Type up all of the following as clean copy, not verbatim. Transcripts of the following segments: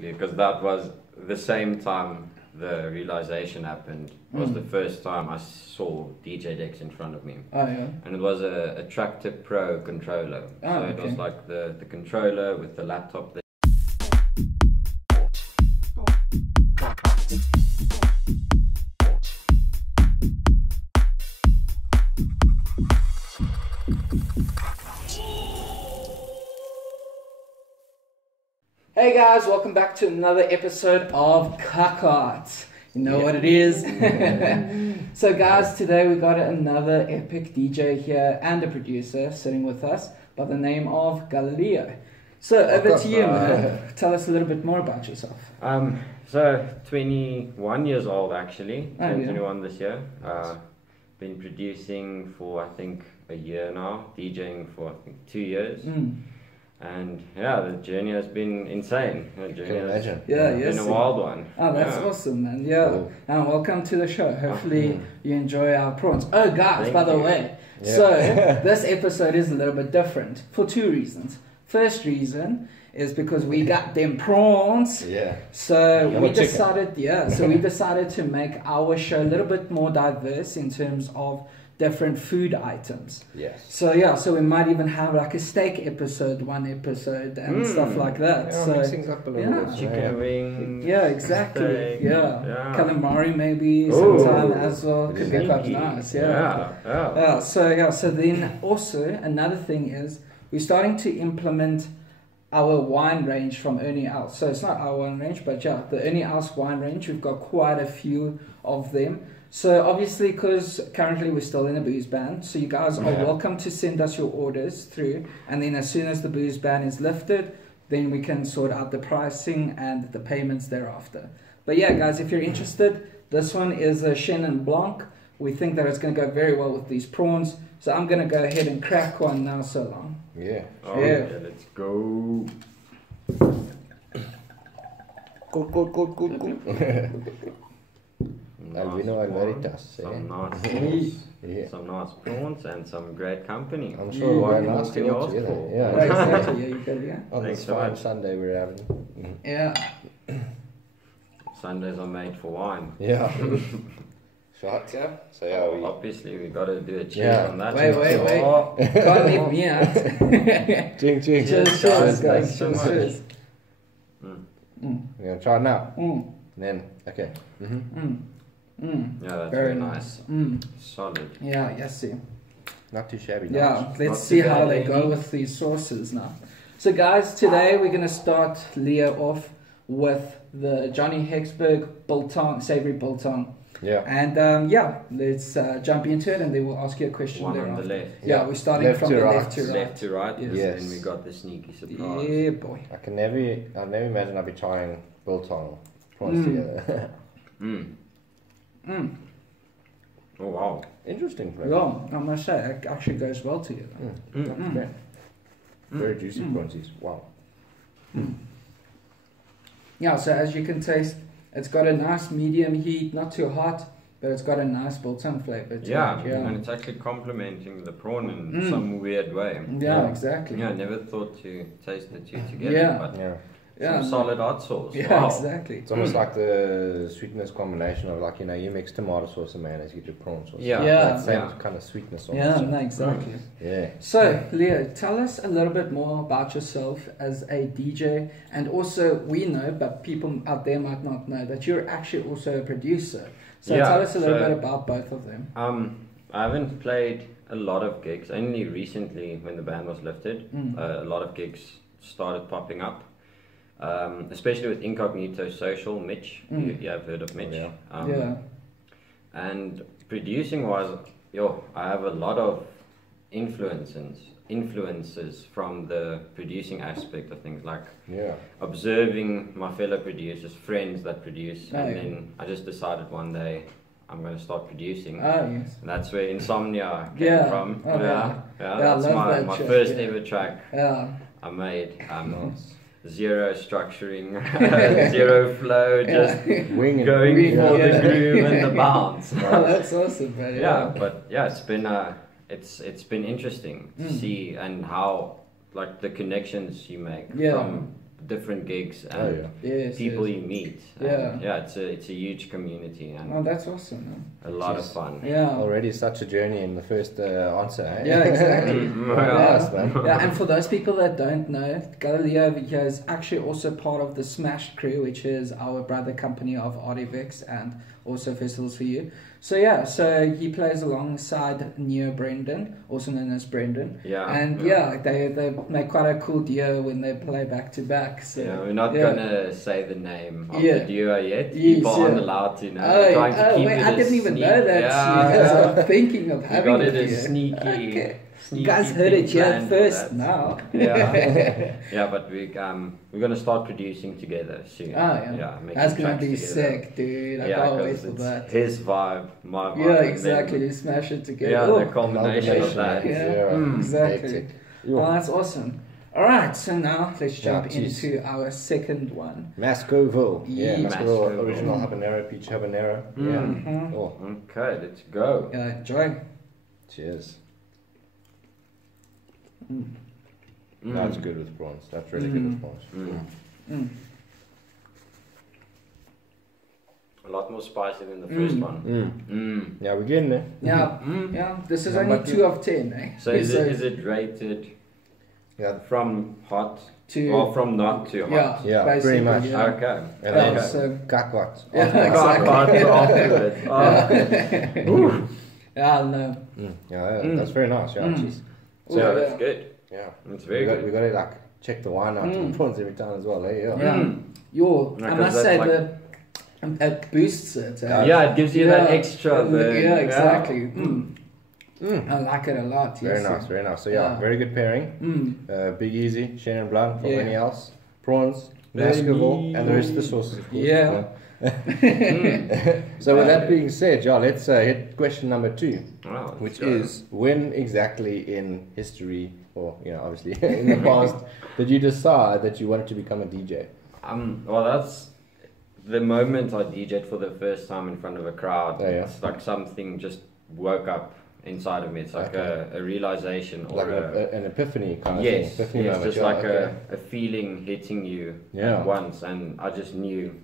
definitely, because that was the same time the realization happened. It was the first time I saw DJ decks in front of me. Oh yeah. And it was a Tractor Pro controller. So it was like the controller with the laptop there. Hey guys, welcome back to another episode of KAK. You know what it is. So guys, today we got another epic DJ here and a producer sitting with us by the name of Galileo. So over to you, man. Tell us a little bit more about yourself. So 21 years old actually, turned 21 this year. Been producing for I think a year now, DJing for I think 2 years. And yeah, the journey has been insane. The journey has been a wild one. Oh, that's awesome, man. Yeah. Cool. And welcome to the show. Hopefully you enjoy our prawns. Oh, guys, by the way. So this episode is a little bit different for two reasons. First reason is because we got them prawns. Yeah. So we decided, we decided to make our show a little bit more diverse in terms of different food items. Yes. So we might even have like a steak episode, one episode, and stuff like that. Yeah, so mixing up a little bit. Chicken wings. Yeah, exactly. Steak, Calamari maybe sometime as well. Could be quite nice. So then also another thing is we're starting to implement our wine range from Ernie Els. So it's not our wine range, but the Ernie Els wine range. We've got quite a few of them. So obviously, because currently we're still in a booze ban, so you guys are welcome to send us your orders through, and then as soon as the booze ban is lifted, then we can sort out the pricing and the payments thereafter. But yeah, guys, if you're interested, this one is a Chenin Blanc. We think that it's going to go very well with these prawns, so I'm going to go ahead and crack one now so long. Yeah. Let's go. Good. Albino Alveritas. Some nice prawns and some great company. I'm sure we're nice to all together. Yeah, exactly. You can, on this fine Sunday we're having. Yeah. Sundays are made for wine. Yeah. Shot, yeah. So yeah, obviously we got to do a cheers on that. Wait. Can't leave me out. Ching. Cheers, guys. Cheers. We're gonna try it now. Then okay. Yeah, that's very nice. Solid. Yeah, yes, see. Not too shabby. Yeah, let's see how they go with these sauces now. So guys, today we're going to start Leo off with the Johnny Hexberg biltong, savory biltong. Yeah. And let's jump into it and then we'll ask you a question. One on the left. Yeah, we're starting from the left to right. Left to right, yes. And we got the sneaky surprise. Yeah, boy. I'll never imagine I'll be trying biltong prawns together. Oh wow. Interesting flavor. Yeah, I must say, it actually goes well together. That's great. Very juicy prawns. Wow. Yeah, so as you can taste, it's got a nice medium heat, not too hot, but it's got a nice biltong flavor to it. Yeah, and it's actually complementing the prawn in some weird way. Yeah, exactly. Yeah, I never thought to taste the two together, but some solid hot sauce. Yeah, exactly. It's almost like the sweetness combination of like, you mix tomato sauce and mayonnaise, you get your prawn sauce. That same kind of sweetness almost. Yeah, no, exactly. Yeah. So, Leo, tell us a little bit more about yourself as a DJ, and also we know, but people out there might not know, that you're actually also a producer. So tell us a little bit about both of them. I haven't played a lot of gigs, only recently when the ban was lifted. A lot of gigs started popping up. Especially with Incognito Social, Mitch. You have heard of Mitch. And producing wise, I have a lot of influences from the producing aspect of things, like observing my fellow producers, friends that produce, and then I just decided one day I'm going to start producing. And that's where Insomnia came from. That's my first ever track I made. Zero structuring, zero flow, just going for the groove and the bounce. Oh, that's awesome, man. It's been interesting to see and how like the connections you make from different gigs and people you meet. Yeah, it's a huge community and that's awesome, man. A lot of fun. Yeah, already such a journey in the first answer. Eh? Yeah, exactly. Nice, man. Yeah, and for those people that don't know, Galileo over here is actually also part of the Smash crew, which is our brother company of Artivix and also Festivals for You. So yeah, so he plays alongside Neo Brendan, also known as Brendan. Yeah. And they make quite a cool duo when they play back to back. So yeah, we're not gonna say the name of the duo yet. People aren't allowed to know. I didn't even know that. Yeah. I'm thinking of having it as sneaky. Okay. You guys heard it here first now. Yeah, but we're gonna start producing together soon. That's gonna be sick, dude. I can't wait for that. His vibe, my vibe. Yeah, exactly. To smash it together. Yeah, the combination of that. Exactly. Oh, that's awesome. All right, so now let's jump into our second one. Mascoville. Yeah, Mascoville original habanero, peach habanero. Yeah. Oh. Okay, let's go. Yeah, enjoy. Cheers. That's good with prawns. That's really good with prawns. A lot more spicy than the first one. Yeah, we're getting there. Yeah. This is only 2 of 10. Eh? So is it rated from hot or from not to hot? Yeah, pretty much. Yeah. Okay. And then KAK. That's very nice. Yeah, cheese. So that's good. Yeah, it's very good. We got to check the wine out and the prawns every time as well. Eh? I must say it boosts it. It gives you that extra. Yeah, exactly. I like it a lot. Very nice, very nice. So very good pairing. Big Easy, Chenin Blanc, for any else. Prawns, Mascoville, and the rest of the sauces, of course. Yeah. So with that being said, let's hit question number 2, which is when exactly in history, or obviously in the past, did you decide that you wanted to become a DJ? Well, that's the moment I DJed for the first time in front of a crowd. It's like something just woke up inside of me. It's like a realization, or like an epiphany kind of thing. Epiphany moment. Just like a feeling hitting you at once, and I just knew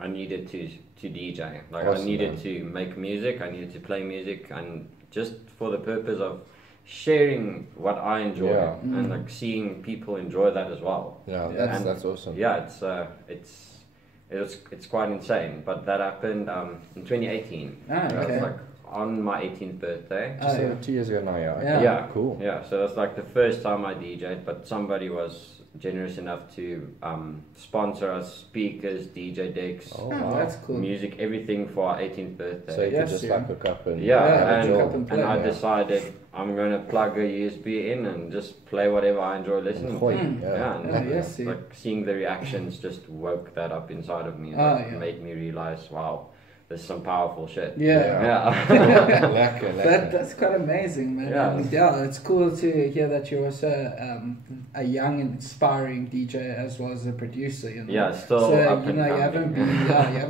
I needed to DJ. Like I needed to make music, I needed to play music, and just for the purpose of sharing what I enjoy and like seeing people enjoy that as well. Yeah, that's awesome. Yeah, it's quite insane. But that happened in 2018. Okay. It was like on my 18th birthday. Just 2 years ago now. Yeah, cool. Yeah, so that's like the first time I DJed, but somebody was generous enough to sponsor us speakers, DJ decks, that's cool. music, everything for our 18th birthday. So you could just like hook up and and I decided I'm going to plug a USB in and just play whatever I enjoy listening to. Like seeing the reactions just woke that up inside of me and made me realize, wow, there's some powerful shit. That's quite amazing, man. It's cool to hear that you're also a young and inspiring DJ as well as a producer. Still up and you haven't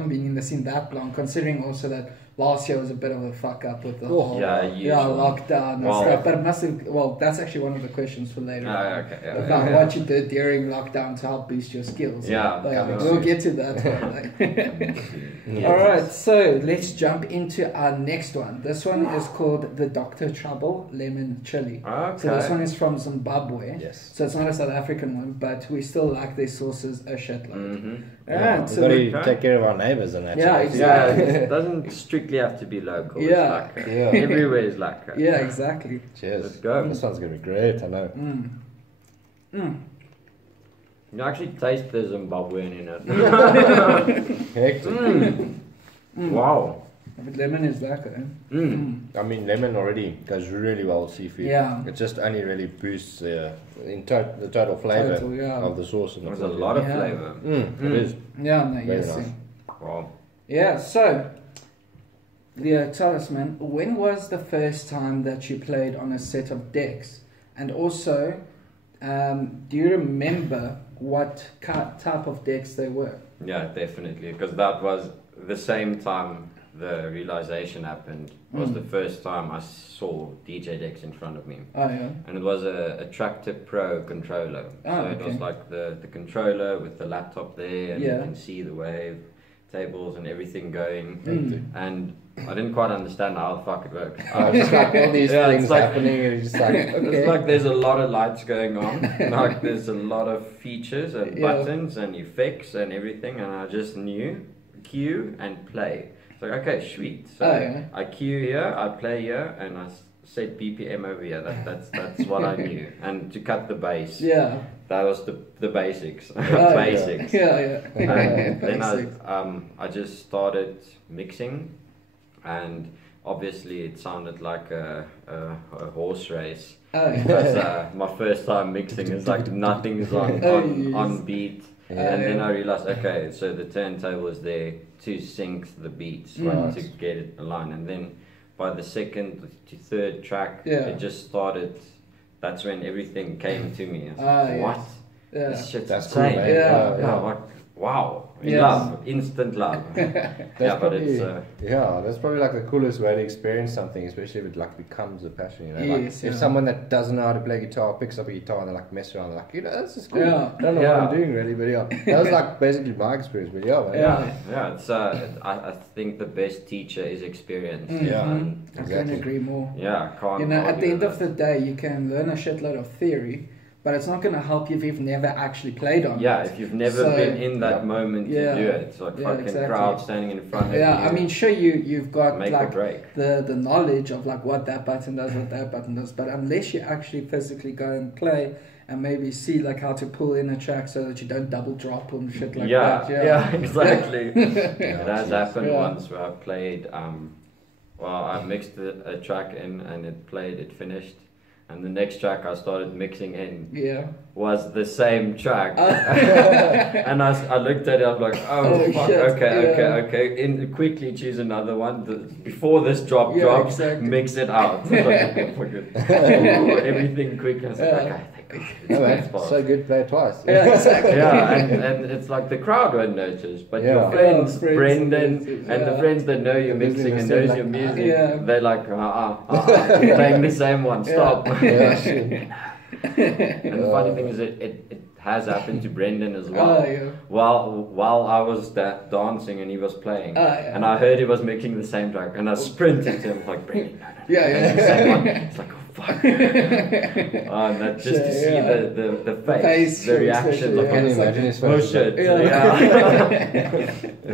been in the scene that long, considering also that last year was a bit of a fuck up with the whole lockdown and stuff. But it must have, that's actually one of the questions for later. About what you did during lockdown to help boost your skills. We'll get to that one. Alright, so let's jump into our next one. This one is called the Dr. Trouble Lemon Chili. So this one is from Zimbabwe. Yes. So it's not a South African one, but we still like their sauces a shitload. So we got to take care of our neighbors and that. Yeah, exactly. It doesn't strictly have to be local. Everywhere is like that. Yeah, exactly. Cheers. Let's go. This one's going to be great, I know. You actually taste the Zimbabwean in it. Hectic. Wow. But lemon is lekker, I mean, lemon already goes really well with seafood. Yeah. It just only really boosts the total flavour of the sauce. There's a lot of flavour. It is. Yeah, no, very nice. Wow. Yeah, so, Leo, tell us, man, when was the first time that you played on a set of decks? And also, do you remember what type of decks they were? Yeah, definitely, because that was the same time the realization happened was the first time I saw DJ decks in front of me. Oh yeah. And it was a Tractor Pro controller. So it was like the controller with the laptop there, and you can see the wave tables and everything going. And I didn't quite understand how the fuck it works. Just like all these things happening, and it's just like it's like there's a lot of lights going on. Like there's a lot of features and buttons and effects and everything, and I just knew cue and play. It's like, okay, sweet. So I cue here, I play here, and I set BPM over here. That's what I knew. And to cut the bass. Yeah. That was the basics. Basics. Yeah. And then I just started mixing, and obviously it sounded like a horse race. Because my first time mixing is like nothing's on beat. And then I realized, okay, so the turntable is there to sync the beats, to get it aligned. And then by the second to third track, it just started. That's when everything came to me. I was like, what? Yeah. This shit's That's insane. cool, man. Like, wow. Love, instant love. That's probably like the coolest way to experience something, especially if it like becomes a passion. You know, like if someone that doesn't know how to play guitar picks up a guitar and they like mess around, they're like, this is cool. I don't know what I'm doing really, but that was like basically my experience. But It's I think the best teacher is experience. I can't agree more. Can't. At the end of the day, you can learn a shitload of theory, but it's not going to help you if you've never actually played on it. If you've never been in that moment to do it. It's like fucking crowd standing in front of you. I mean, sure, you've got Make like or break. the knowledge of like what that button does, what that button does, but unless you actually physically go and play and maybe see like how to pull in a track so that you don't double drop and shit like that. Yeah, exactly. It has happened once where I played, I mixed a track in and it finished. And the next track I started mixing in was the same track. And I looked at it, I'm like, fuck, shit. Okay. Quickly choose another one. Before this drops, mix it out. Everything quick. I was like, okay, thank God. So good, play it twice. And it's like the crowd won't notice, but your friends, Brendan, and the friends that know you're mixing and knows your music, they're like, playing the same one, stop. And the funny thing is, it has happened to Brendan as well. While I was dancing and he was playing, and I heard he was mixing the same track, and I sprinted to him like, Brendan, the same one. It's like, oh fuck. And that just to see the face, the reaction. I can imagine his face. Oh shit. I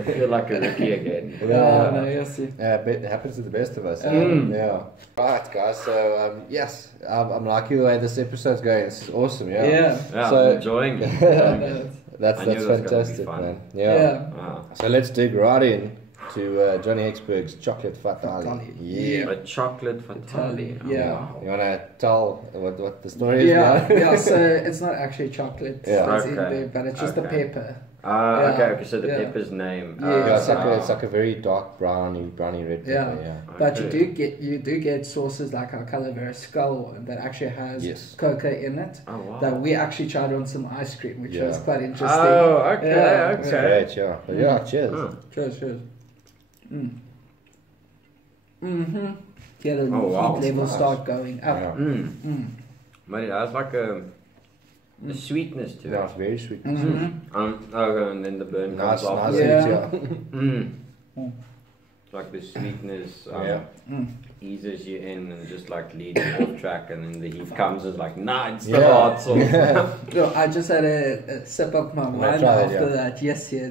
feel like a rookie again. It happens to the best of us. Right, guys. So yes, I'm liking the way this episode's going. It's awesome. So I'm enjoying it. That's fantastic, man. So let's dig right in to Johnny Exberg's Chocolate Fatale. A Chocolate Fatale. You want to tell what the story is? So it's not actually chocolate. It's in there, but it's just the pepper. Okay, so the pepper's name. It's like a very dark browny red pepper. But you do get sauces like our Calavera Skull that actually has cocoa in it. Oh wow! That we actually tried on some ice cream, which was quite interesting. Oh, okay. It's great, But cheers. Cheers. Yeah, the heat levels start going up. But it has like a sweetness to it. Yeah, it's very sweet. And then the burn comes off. Like the sweetness eases you in and just like leads you off track, and then the heat comes as like, it's the hot sauce. I just had a sip of my wine after that.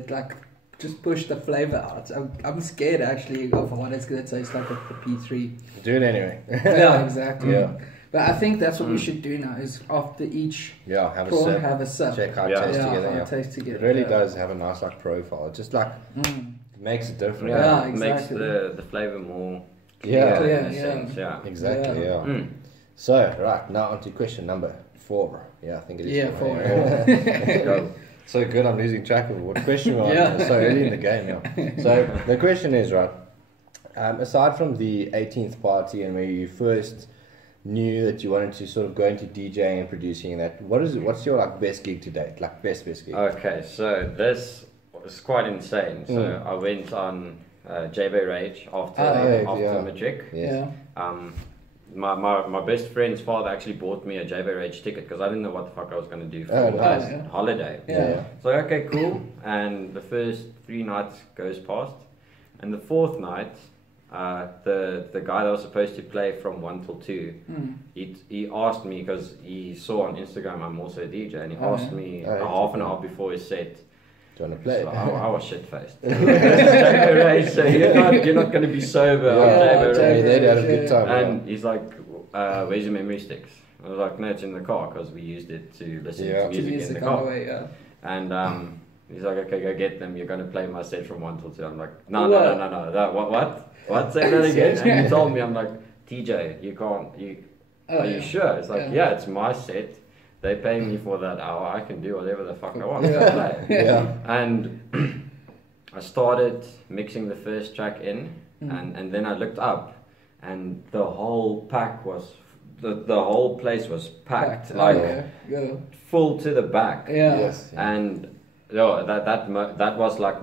Like just push the flavor out. I'm scared actually of what it's going to taste like at the P3. Do it anyway. Exactly. But I think that's what we should do now, is after each have a sip. Check how it tastes together. It really does have a nice like profile. It just like makes it different. It makes the flavor more clear. Exactly. So right, now on to question number 4. I think it is 4. So good, I'm losing track of what question we're on. So early in the game. So the question is, right, aside from the 18th party and where you first knew that you wanted to sort of go into DJing and producing and that, what's your like best gig to date, like best gig? Okay, so this was quite insane. So I went on JB Rage after Matric. Yeah. My best friend's father actually bought me a JB Rage ticket because I didn't know what the fuck I was going to do for holiday. So okay, cool. And the first 3 nights goes past, and the 4th night, the guy that was supposed to play from 1 till 2, he asked me, because he saw on Instagram I'm also a DJ, and he asked me half an hour before his set. Do you want to play? So I was shit faced. So you're not going to be sober. They had a good time. And he's like, "Where's your memory sticks?" I was like, "No, it's in the car because we used it to listen to music in the car." And he's like, "Okay, go get them. You're going to play my set from 1 till 2." I'm like, "No. What? Say that again?" And he told me, I'm like, "TJ, you can't. Are you sure?" It's like, "Yeah, it's my set. They pay me for that hour. I can do whatever the fuck I want to play." And I started mixing the first track in, and then I looked up, and the whole pack was, the whole place was packed, full to the back. And that was like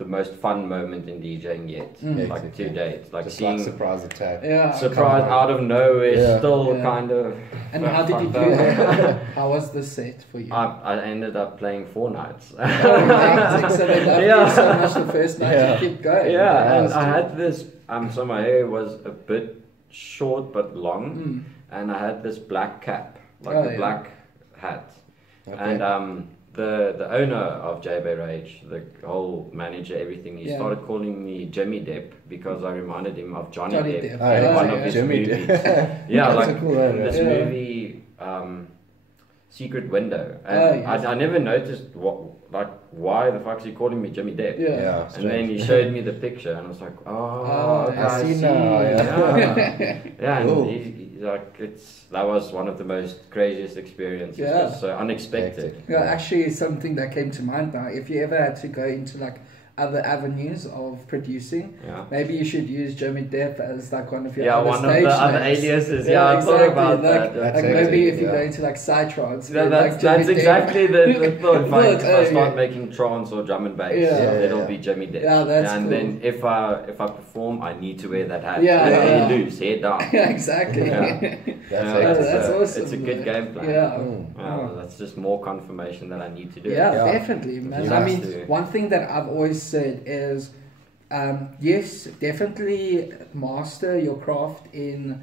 the most fun moment in DJing yet, like to date. Like just seeing like surprise attack. Surprise out of nowhere, still kind of. And how did you do that? How was the set for you? I ended up playing 4 nights. So they loved you so much the first night, you keep going. And I had this, so my hair was a bit short but long, and I had this black cap, like a black hat. And the owner of JB Rage, the whole manager, everything, he started calling me Jimmy Depp because I reminded him of Johnny Depp in one of his movies. Like cool this movie, Secret Window. And I never noticed why the fuck is he calling me Jimmy Depp? And then he showed me the picture, and I was like, I see now. And he's like, that was one of the most craziest experiences. It was so unexpected. Actually, something that came to mind now. If you ever had to go into like other avenues of producing, maybe you should use Jimmy Depp as like one of your other one stage of the other names. aliases. I thought about like, that. Like maybe if you go into like psytrance. That's exactly the thought. If I start making trance or drum and bass, it'll be Jimmy Depp. And cool. Then if I perform, I need to wear that hat. Hair loose, hair down. Exactly. That's awesome. It's a good game plan. That's just more confirmation that I need to do. Definitely, man. I mean, one thing that I've always said is, yes, definitely master your craft in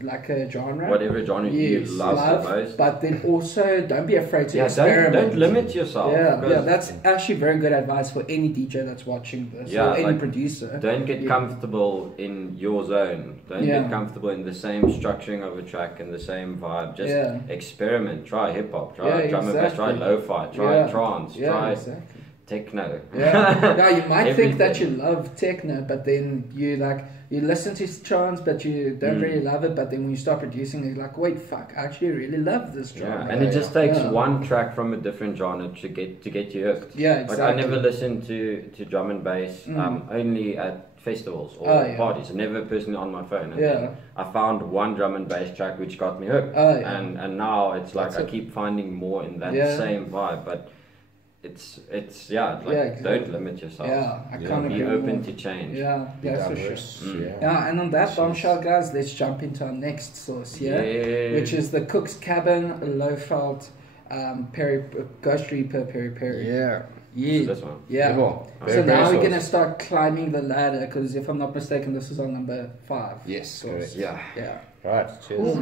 like a genre. Whatever genre you love the most. But then also don't be afraid to experiment. Don't limit yourself. That's actually very good advice for any DJ that's watching this, or any producer. Don't get comfortable in your zone. Don't get comfortable in the same structuring of a track and the same vibe. Just experiment. Try hip hop. Try drum and bass. Try lo-fi. Try trance. Try techno. Now you might think that you love techno, but then you listen to trance, but you don't really love it. But then when you start producing, you're like, wait, fuck, I actually really love this genre. And it just takes one track from a different genre to get you hooked. Exactly. Like I never listened to drum and bass only at festivals or parties. Never personally on my phone. And then I found one drum and bass track which got me hooked. And now it's like I keep finding more in that same vibe, but. It's don't limit yourself. Be open to change. That's for sure. And on that bombshell, guys, let's jump into our next source here, which is the Cook's Cabin Low Felt Ghost Reaper Peri Peri. So this one. So now we're gonna start climbing the ladder, because if I'm not mistaken, this is on number 5. Yes, correct. Yeah. Right. Cheers.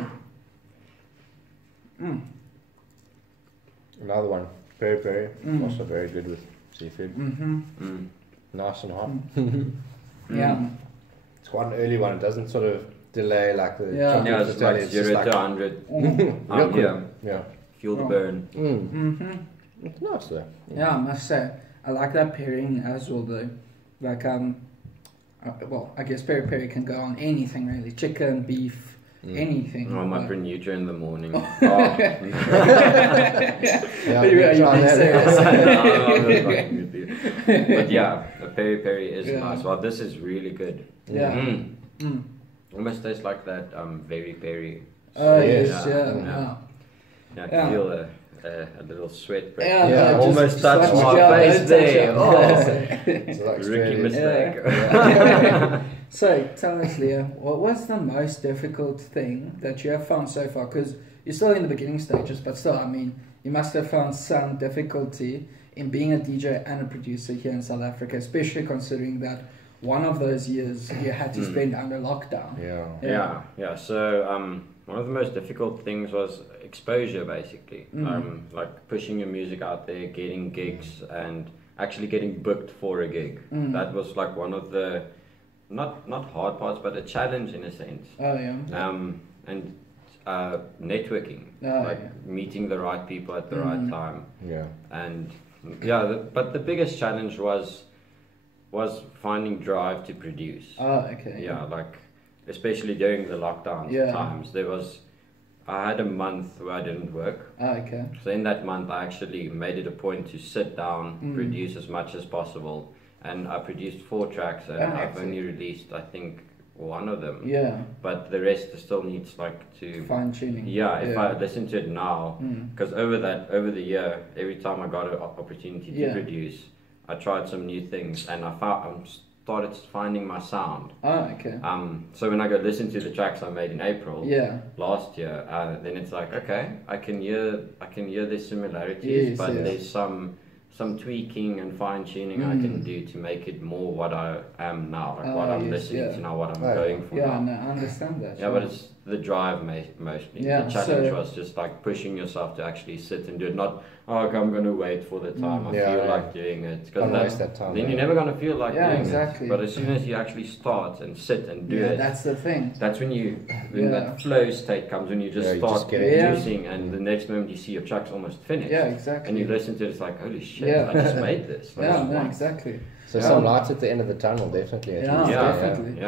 Another one. Peri Peri, also very good with seafood. Nice and hot. It's quite an early one. It doesn't sort of delay like the chocolate it's like 0 to 100. Fuel the burn. It's nice though. I must say, I like that pairing as well though. Like well, I guess Peri Peri can go on anything really. Chicken, beef, anything. Oh, my Prenutra in the morning. But yeah, the Peri Peri is nice. Well, this is really good. Almost tastes like that very peri. I can feel a little sweat break. Yeah, almost touched my face there. So like rookie mistake. So tell us, Leo, what was the most difficult thing that you have found so far? Because you're still in the beginning stages, but still, I mean, you must have found some difficulty in being a DJ and a producer here in South Africa, especially considering that one of those years you had to spend under lockdown. Yeah. So one of the most difficult things was exposure, basically. Like pushing your music out there, getting gigs, and actually getting booked for a gig. That was like one of the not hard parts, but a challenge in a sense. And networking, meeting the right people at the right time. And but the biggest challenge was finding drive to produce. Like especially during the lockdown times, I had a month where I didn't work. So in that month, I actually made it a point to sit down, produce as much as possible, and I produced 4 tracks, and I've only released, I think, one of them. But the rest still needs to fine tuning. If I listen to it now, because over the year, every time I got an opportunity to produce, I tried some new things, and I started finding my sound. So when I go listen to the tracks I made in April last year, then it's like, okay, I can hear the similarities, but there's some tweaking and fine tuning I can do to make it more what I am now, what I'm listening to now, what I'm going for now. No, I understand that. But it's the drive mostly. The challenge was just pushing yourself to actually sit and do it, not I'm going to wait for the time I feel like doing it, because then you're never going to feel like doing it. But as soon as you actually start and sit and do it, that's the thing. That's when that flow state comes, when you just start producing, and the next moment you see your track's almost finished. And you listen to it, it's like, holy shit, I just made this. Exactly. So some lights at the end of the tunnel, definitely. Definitely.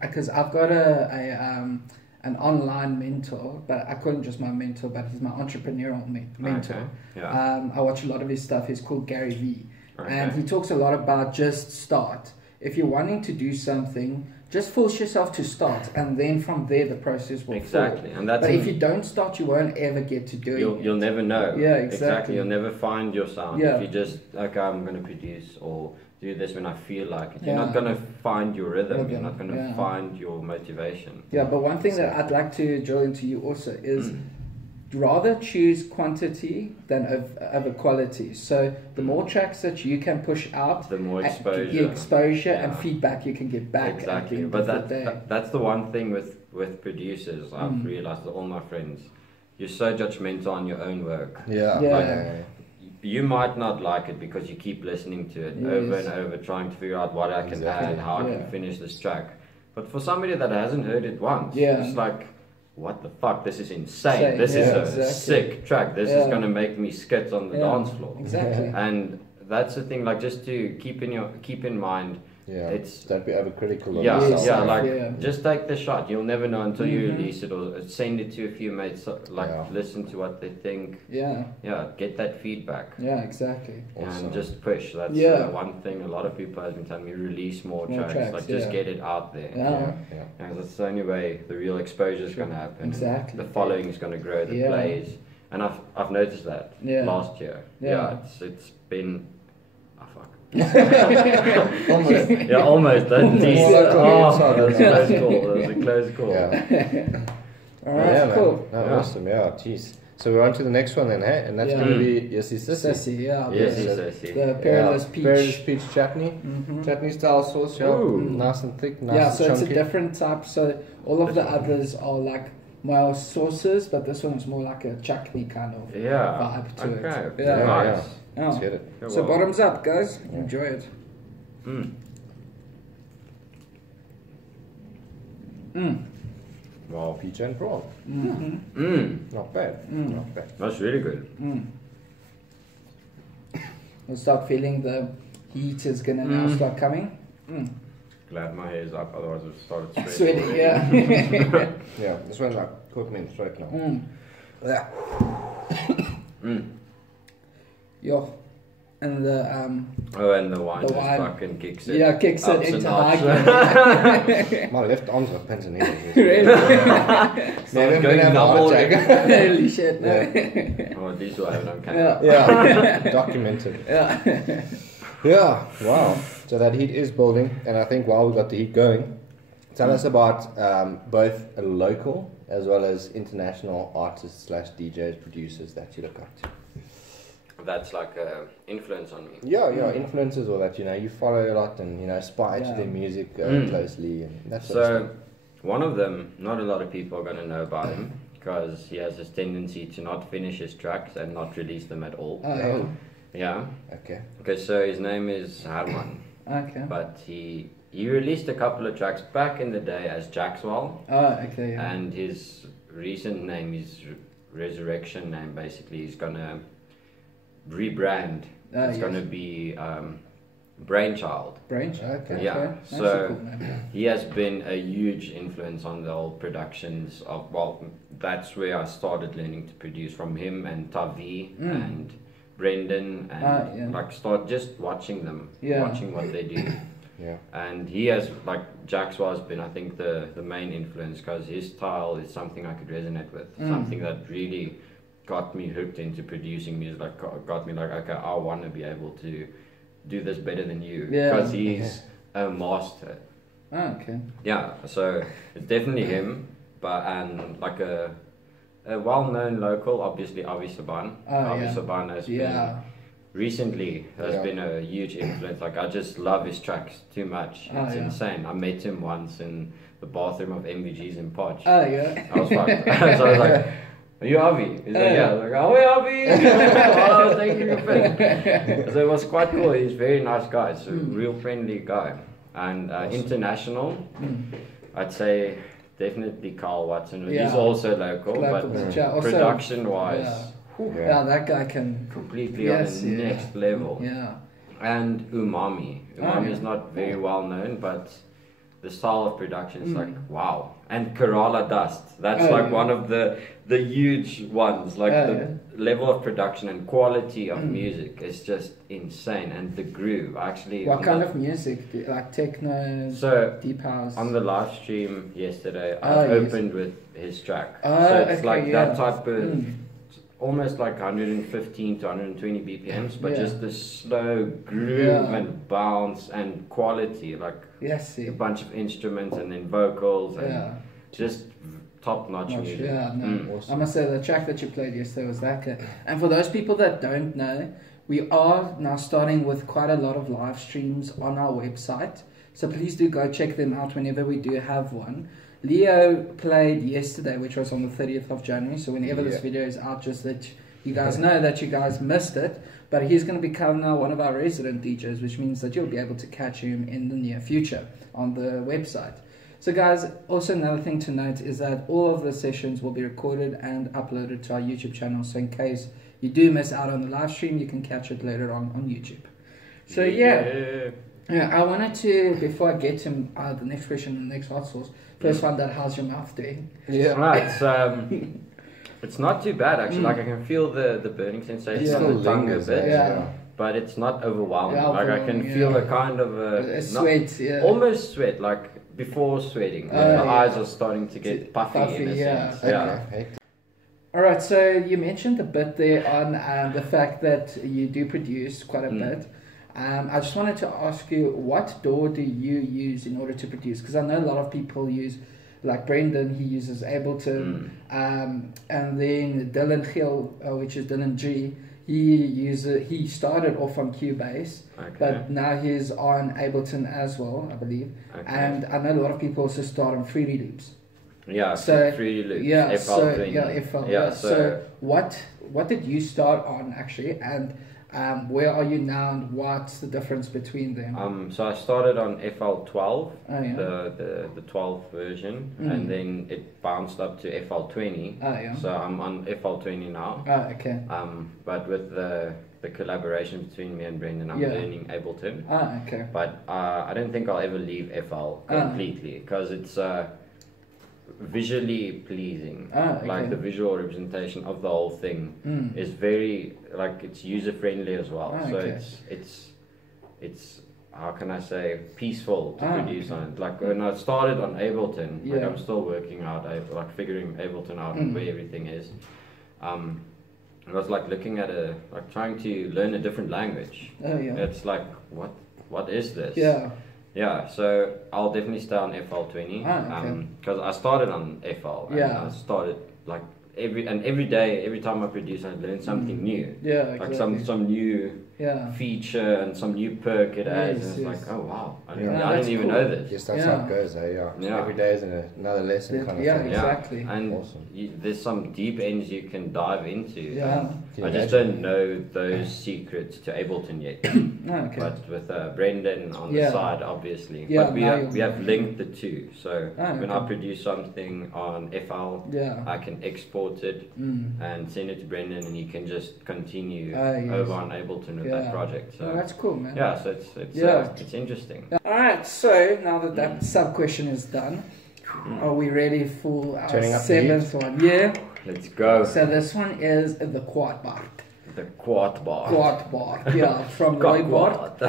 Because I've got an online mentor, but I call him just my mentor, but he's my entrepreneurial mentor. I watch a lot of his stuff. He's called Gary V. And he talks a lot about just start. If you're wanting to do something, just force yourself to start, and then from there the process will fall. And but if you don't start, you won't ever get to do it. You'll never know. Exactly. You'll never find your sound if you just I'm going to produce or do this when I feel like it. You're not going to find your rhythm. You're not going to find your motivation. But one thing that I'd like to drill into you also is rather choose quantity than over quality. So the more tracks that you can push out, the more exposure and feedback you can get back. Exactly. But that's the one thing with producers I've realized, that all my friends, you're so judgmental on your own work. You might not like it because you keep listening to it over and over, trying to figure out what I can add, how I can finish this track. But for somebody that hasn't heard it once, it's like, what the fuck, this is insane. This is a sick track. This is going to make me skit on the dance floor. And that's the thing, just to keep in mind, don't be overcritical of yourself. Just take the shot. You'll never know until you release it, or send it to a few mates, listen to what they think. Get that feedback. Exactly. And just push. That's one thing a lot of people have been telling me, release more tracks. Just get it out there. And that's the only way the real exposure is going to happen. The following is going to grow, the plays. And I've noticed that last year. It's been almost. That was a close call. Alright, cool. Awesome. Jeez. So we're on to the next one then, hey? And that's going to be Yessi Sissy. Sissy. The perilous peach chutney. Chutney style sauce. Nice and thick, nice and so it's a different type. So all of the others are more sauces, but this one's more like a chutney kind of vibe to it. Nice. Let's get it. So bottoms up, guys. Enjoy it. Wow, peach and prawn. Not bad. Not bad. That's really good. We'll start feeling the heat is gonna now start coming. Glad my hair's up, otherwise it started sweating. This one caught me in straight now. Yo, and the and the wine just fucking kicks it. Yeah, kicks it into high gear. My left arm's got pins and needles. Really? Never going double. Holy shit! No. Oh, these will have it on camera. Yeah, documented. Yeah. Yeah. Wow. So that heat is building, and I think while we got the heat going, tell us about both a local as well as international artists / DJs, producers that you look up to. That's like an influence on me. Yeah, influencers, or that you follow a lot and aspire to their music closely and that sort of stuff. One of them, not a lot of people are going to know about him because he has this tendency to not finish his tracks and not release them at all. Oh. Yeah. Okay. So his name is Herman. Okay. But he released a couple of tracks back in the day as Jackswell. Oh, okay. Yeah. And his recent name, his resurrection name, basically, he's gonna rebrand. It's gonna be Brainchild. Brainchild. Okay. Yeah. Okay. So Cool name. he has been a huge influence on the whole productions of. Well, that's where I started learning to produce from him and Tavi and Brendan and start just watching them, watching what they do. Yeah. And he has, like, Jackswell has been, I think, the main influence because his style is something I could resonate with. Something that really got me hooked into producing music, like, got me like, okay, I want to be able to do this better than you. Because he's a master. Oh, okay. Yeah, so it's definitely him, and like a well-known local, obviously, Avi Saban. Avi Saban has been... Recently has been a huge influence. Like, I just love his tracks too much. It's insane. I met him once in the bathroom of MVG's in Podge. Oh yeah. I was fucked. So I was like, "Are you Avi?" He's like, "Yeah." I was like, "Oh, hey, Avi!" While I was taking a pic. So it was quite cool. He's a very nice guy. He's a real friendly guy. And international, I'd say definitely Carl Watson. He's also local, but production-wise. Yeah, that guy can completely on the next level. Yeah. And Umami. Umami is not very well known, but the style of production is like wow. And Kerala Dust. That's one of the huge ones. Like the level of production and quality of music is just insane. And the groove actually. What kind of music? Like techno, deep house? On the live stream yesterday, I opened with his track. So it's like that type of almost like 115 to 120 BPMs, but just the slow groove and bounce and quality, like a bunch of instruments and then vocals and just top-notch music. Yeah, no. Awesome. I must say the track that you played yesterday was that good. And for those people that don't know, we are now starting with quite a lot of live streams on our website, so please do go check them out whenever we do have one. Leo played yesterday, which was on the 30th of January, so whenever this video is out, just that you guys know that you guys missed it, but he's going to become now one of our resident DJs, which means that you'll be able to catch him in the near future on the website. So guys, also another thing to note is that all of the sessions will be recorded and uploaded to our YouTube channel, so in case you do miss out on the live stream, you can catch it later on YouTube. So yeah, I wanted to, before I get to the next question and the next hot sauce, first find out how's your mouth doing. Yeah, right. It's not too bad actually. Like I can feel the burning sensation on the tongue a bit, but it's not overwhelming. Like I can feel a kind of a sweat, almost sweat, like before sweating. The eyes are starting to get puffy in a sense. Okay. Alright, so you mentioned a bit there on the fact that you do produce quite a bit. I just wanted to ask you, what DAW do you use in order to produce? Because I know a lot of people use, like Brendan, he uses Ableton, and then Dylan Hill, which is Dylan G, he started off on Cubase, but now he's on Ableton as well, I believe. And I know a lot of people also start on 3D loops. Yeah, so 3D loops. Yeah, FL. FL. So what did you start on actually, and where are you now, and what's the difference between them? So I started on FL12, the 12 version, and then it bounced up to FL20. So I'm on FL20 now. But with the collaboration between me and Brendan, I'm learning Ableton. But I don't think I'll ever leave FL completely, because it's visually pleasing. Okay. Like the visual representation of the whole thing is very, like, it's user friendly as well. So okay. it's how can I say, peaceful to produce on it. Like when I started on Ableton, like I'm still working out, like figuring Ableton out and where everything is. I was like looking at like trying to learn a different language. Oh yeah. It's like, what is this? Yeah. Yeah, so I'll definitely stay on FL20. Because I started on FL. And I started like every day, every time I produce, I learn something new. Yeah, exactly. Like some new feature and some new perk it adds, and it's like, oh wow, I didn't even know this. Yes, that's how it goes. Every day is another lesson kind of thing. Exactly. And awesome. There's some deep ends you can dive into. Yeah. I just don't know those secrets to Ableton yet. Okay. But with Brendan on the side, obviously. Yeah, but we have linked the two. So when I produce something on FL, I can export it and send it to Brendan, and he can just continue over on Ableton with that project. So that's cool, man. Yeah, so it's interesting. Alright, so now that sub question is done, are we ready for our seventh one? Yeah. Let's go. So this one is the quad bar. The quad bar. Quad bar, yeah, from Roy Bart.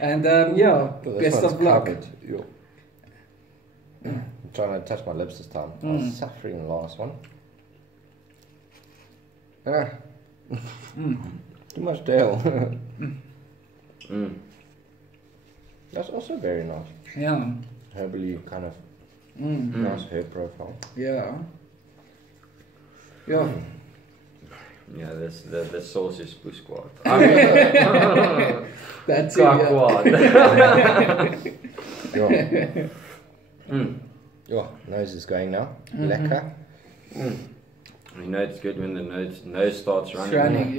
And best of luck. I'm trying to touch my lips this time. I was suffering the last one. Too much tail. That's also very nice. Yeah. Herbally kind of nice herb profile. Yeah. Yeah. Yeah, the sauce is Busquad. That's it. Your nose is going now. Lekker. You know it's good when the nose starts running.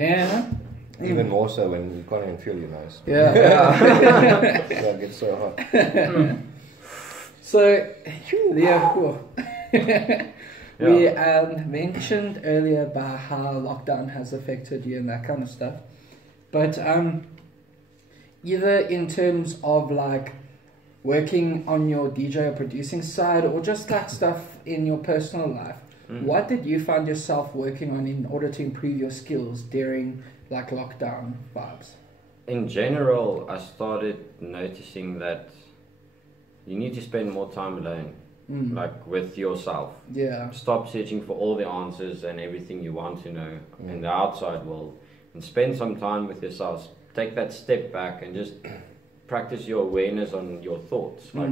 Even more so when you can't even feel your nose. Yeah. So it gets so hot. So, we mentioned earlier about how lockdown has affected you and that kind of stuff. But either in terms of like working on your DJ or producing side, or just like stuff in your personal life, what did you find yourself working on in order to improve your skills during like lockdown vibes? In general, I started noticing that you need to spend more time alone, like with yourself. Yeah. Stop searching for all the answers and everything you want to know in the outside world, and spend some time with yourself. Take that step back and just practice your awareness on your thoughts, like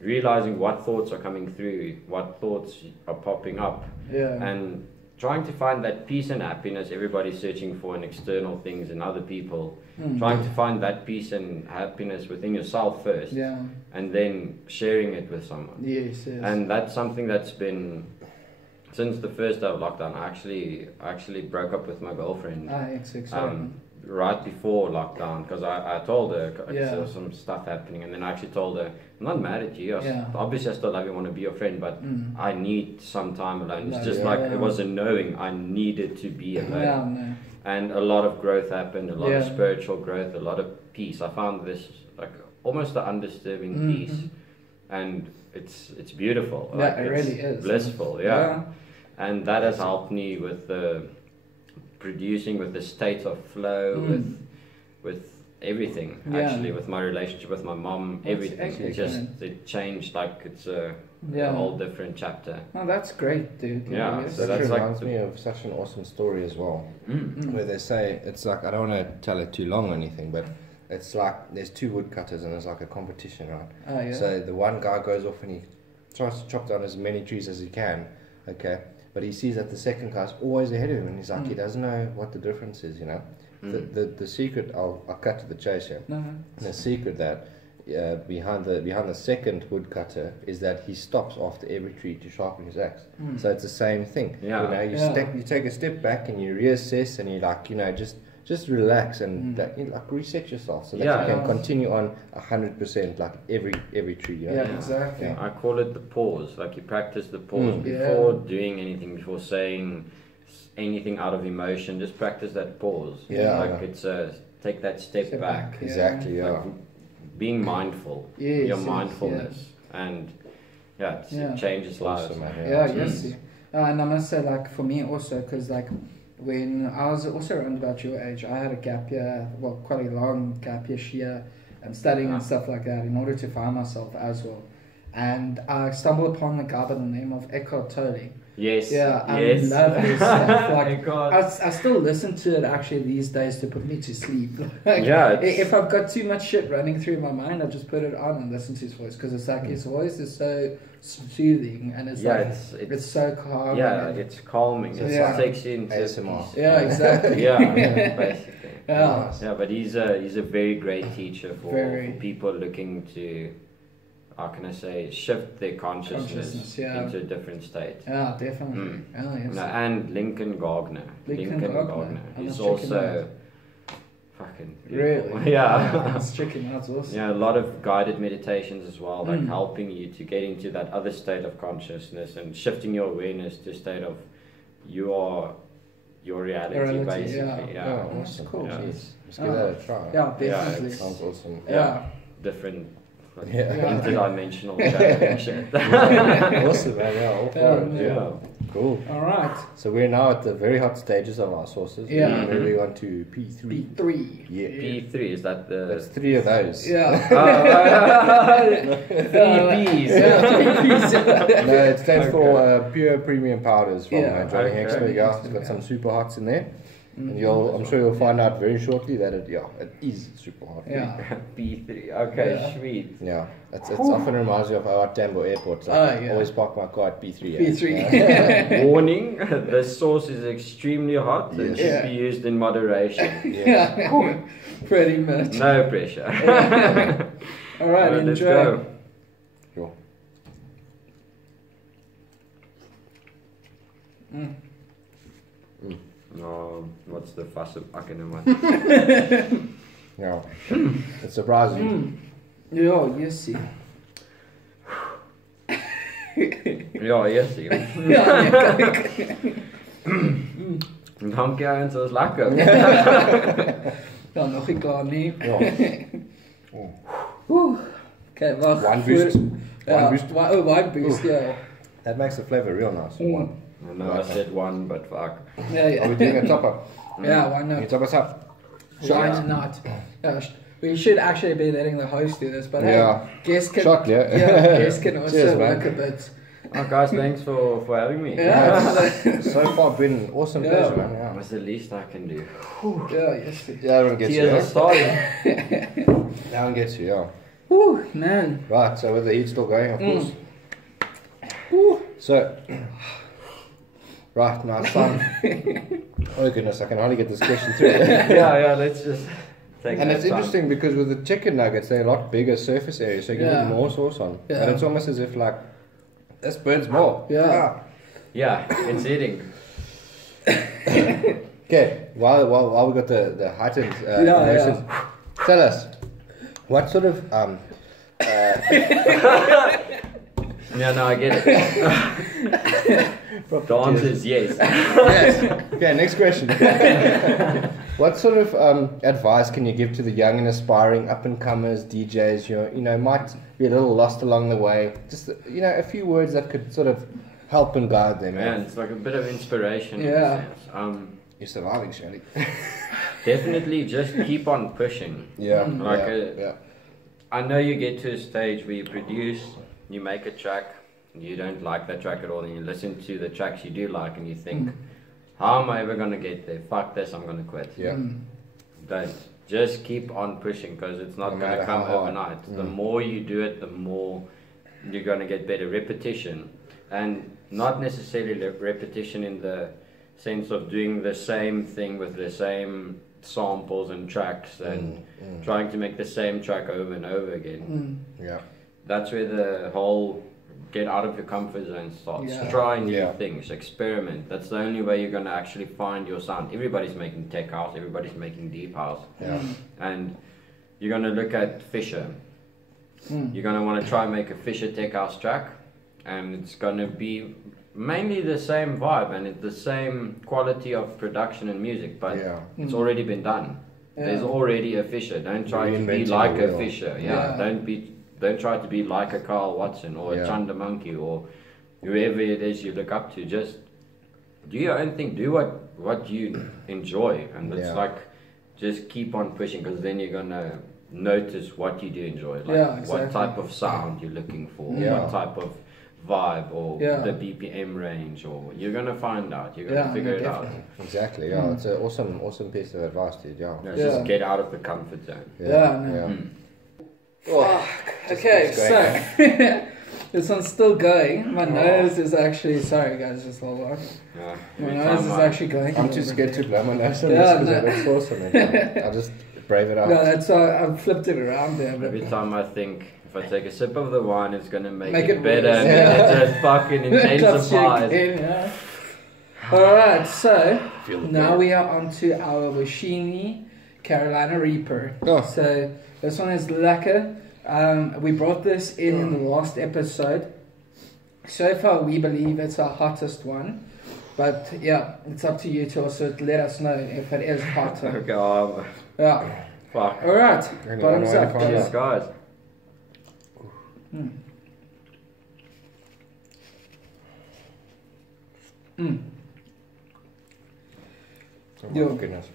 realizing what thoughts are coming through, what thoughts are popping up, and trying to find that peace and happiness everybody's searching for in external things and other people. Trying to find that peace and happiness within yourself first, and then sharing it with someone. Yes. And that's something that's been since the first day of lockdown. I actually broke up with my girlfriend. Right before lockdown, because I told her there was some stuff happening, and then I actually told her, I'm not mad at you, obviously I still love you, want to be your friend, but I need some time alone. It's just it was a knowing I needed to be alone. And a lot of growth happened, a lot of spiritual growth, a lot of peace. I found this like almost an undisturbing peace, and it's beautiful. Like, it really is blissful. And that has helped me with the producing, with the state of flow, with everything, actually, with my relationship with my mom, everything. It changed, like it's a whole different chapter. Oh, that's great, dude. So that reminds me of such an awesome story as well, where they say, it's like, I don't want to tell it too long or anything, but it's like there's two woodcutters and there's like a competition, right? So the one guy goes off and he tries to chop down as many trees as he can, but he sees that the second guy's always ahead of him, and he's like, he doesn't know what the difference is, The secret, I'll cut to the chase here. The secret that behind the second woodcutter is that he stops after every tree to sharpen his axe. So it's the same thing. You take a step back and you reassess, and you just relax and reset yourself so that you can continue on 100%, like every tree. Exactly. I call it the pause. Like you practice the pause before doing anything, before saying anything out of emotion. Just practice that pause. It's take that step back. Exactly. Like being mindful. Your mindfulness and it changes lives. Awesome, Yes. And I must say, like, for me also, because, like, when I was also around about your age, I had a gap year, well, quite a long gap year, and studying and stuff like that in order to find myself as well. And I stumbled upon a guy by the name of Eckhart Tolle. Yes. Yeah, I love his stuff. Like, I still listen to it actually these days to put me to sleep. Like, if I've got too much shit running through my mind, I just put it on and listen to his voice, because it's like his voice is so soothing, and it's it's so calm. Yeah, it's calming. It takes you into ASMR. Yeah, exactly. Basically. Yeah, but he's a very great teacher for people looking to, how can I say, shift their consciousness into a different state. Yeah, definitely. And Lincoln Gardner. He's also fucking beautiful. Really? Yeah. It's checking out, awesome. Yeah, a lot of guided meditations as well, like helping you to get into that other state of consciousness and shifting your awareness to a state of your reality basically. Yeah. That's cool. Let's give that a try. Yeah, definitely. It sounds awesome. Yeah. Different interdimensional shit. Awesome, man. All for it. Yeah. Cool. All right. So we're now at the very hot stages of our sources. Yeah. We're moving on to P3. P3. Yeah. P3, is that the... There's 3 of those. Yeah. 3 Ps. No, it stands for pure premium powders from Johnny Hexberg. It's got some super hots in there. And I'm sure you'll find out very shortly that it is super hot. Yeah. P3. Okay, sweet. Yeah. It's often reminds me of our Tambo Airport. So I always park my car at P3. P3. Warning, the sauce is extremely hot and should be used in moderation. Yeah. Pretty much. No pressure. All right, enjoy. Let's go. Sure. No, what's the fuss of academic? Yeah. It's surprising. Ja, Jesse. Ja, Jesse. Dank je, het was lekker. Ja, nog een keer niet. Ja. Okay, wacht. One boost. One boost. One boost, yeah. That makes the flavor real nice. One. No, I said one, but fuck. Yeah. Are we doing a top up? Yeah, why not? Can you top us up? Why not? We should actually be letting the host do this, but guests can. Shot, guests can also Cheers, work a bit. Oh, guys, thanks for having me. So far been an awesome pleasure, man. Yeah. That's the least I can do. Yes. That one gets Tears you. are starting. That one gets you, yeah. Whew, man. Right, so with the heat still going, of course. So, right, now it's time. Oh goodness, I can hardly get this question through. yeah, let's just take And it's time. interesting because with the chicken nuggets, they're a lot bigger surface area, so you can put more sauce on. Yeah. And it's almost as if like, this burns more. Yeah, it's eating. Okay, while we got the heightened emotions, tell us, what sort of Yeah, no, I get it. The answer is yes. Yes. Okay, next question. What sort of advice can you give to the young and aspiring up-and-comers, DJs, you know, might be a little lost along the way? Just, a few words that could sort of help and guide them. Man, it's like a bit of inspiration. Yeah. In a sense. You're surviving, Shirley. Definitely just keep on pushing. Yeah. I know you get to a stage where you produce, you make a track, you don't like that track at all, and you listen to the tracks you do like, and you think, how am I ever going to get there? Fuck this, I'm going to quit. Yeah. Don't. Just keep on pushing, because it's not going to come overnight. The more you do it, the more you're going to get better. Repetition. And not necessarily repetition in the sense of doing the same thing with the same samples and tracks and trying to make the same track over and over again. Yeah. That's where the whole get out of your comfort zone starts. Try new things, experiment. That's the only way you're going to actually find your sound. Everybody's making tech house, everybody's making deep house. And you're going to look at Fisher. You're going to want to try and make a Fisher tech house track, and it's going to be mainly the same vibe and it's the same quality of production and music, but it's already been done. There's already a Fisher. Don't try to be like a Fisher. Don't be don't try to be like a Carl Watson or a Chanda Monkey or whoever it is you look up to. Just do your own thing. Do what you enjoy, and it's like just keep on pushing, because then you're gonna notice what you do enjoy, like what type of sound you're looking for, what type of vibe, or the BPM range, or you're gonna find out. You're gonna figure it out. Exactly. Yeah, it's an awesome piece of advice, dude. Just get out of the comfort zone. Okay, so this one's still going. My nose is actually, sorry guys, just hold on. My nose is actually going. I'm too scared to blow my nose on this because it looks awesome. I'll just brave it out. No, that's why I flipped it around there. Every time I think, if I take a sip of the wine, it's gonna make it better, and then it just fucking intensifies. Alright, so now we are on to our Washini Carolina Reaper. So this one is lekker. We brought this in the last episode. So far we believe it's our hottest one, but yeah, it's up to you to also let us know if it is hotter. Fuck. Alright, bottoms up. Cheers, guys. Oh goodness.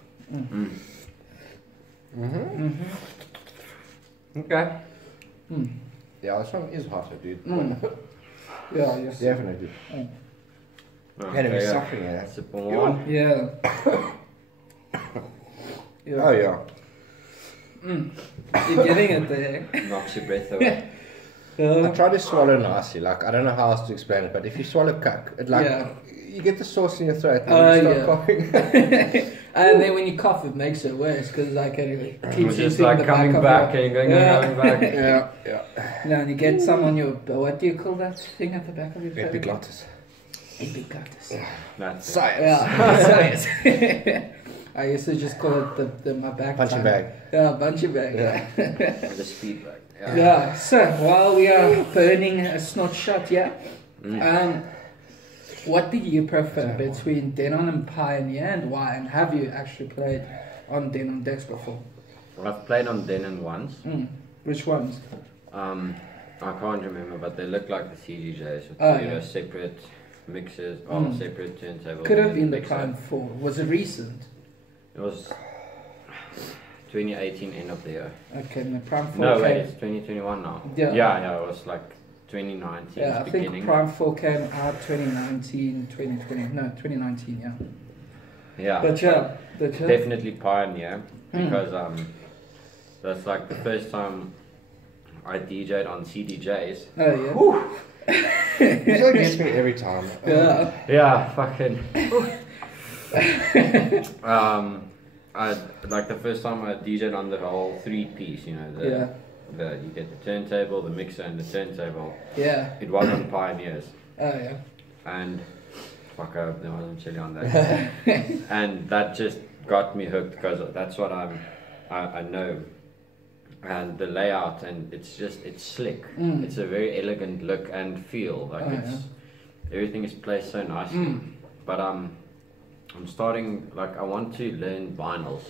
Okay. Yeah, this one is hotter, dude. Yes. Definitely. Can't be sucking it. Sip of wine. Oh yeah. You're getting it there. Knocks your breath away. I try to swallow nicely. Like, I don't know how else to explain it, but if you swallow KAK, it you get the sauce in your throat and you start coughing. And then when you cough, it makes it worse because like it keeps just like coming back and going coming back. No, and you get some on your, what do you call that thing at the back of your throat? Epiglottis. That's science. Science. I used to just call it my back. Punching bag. Punching bag. The speed bag. So while we are burning a snot shot, what do you prefer between Denon and Pioneer, and why? And have you actually played on Denon decks before? I've played on Denon once. Which ones? I can't remember, but they look like the CDJs with separate mixers, separate turntables. Could have been the Prime 4. Was it recent? It was 2018, end of the year. Okay, and the Prime 4 No, wait, it's 2021 now. Yeah, it was like 2019. Yeah, I think Prime 4 came out 2019, 2020. No, 2019, Yeah. But definitely Pioneer, because that's like the first time I DJ'd on CDJs. It like gets me every time. Fucking. I like the first time I DJ'd on the whole 3-piece, you know, you get the turntable, the mixer, and the turntable. It was on Pioneers. And fuck, I hope there wasn't chili on that. And that just got me hooked, because that's what I know. And the layout, and it's slick. It's a very elegant look and feel. Like everything is placed so nicely. But I'm starting, like, I want to learn vinyls.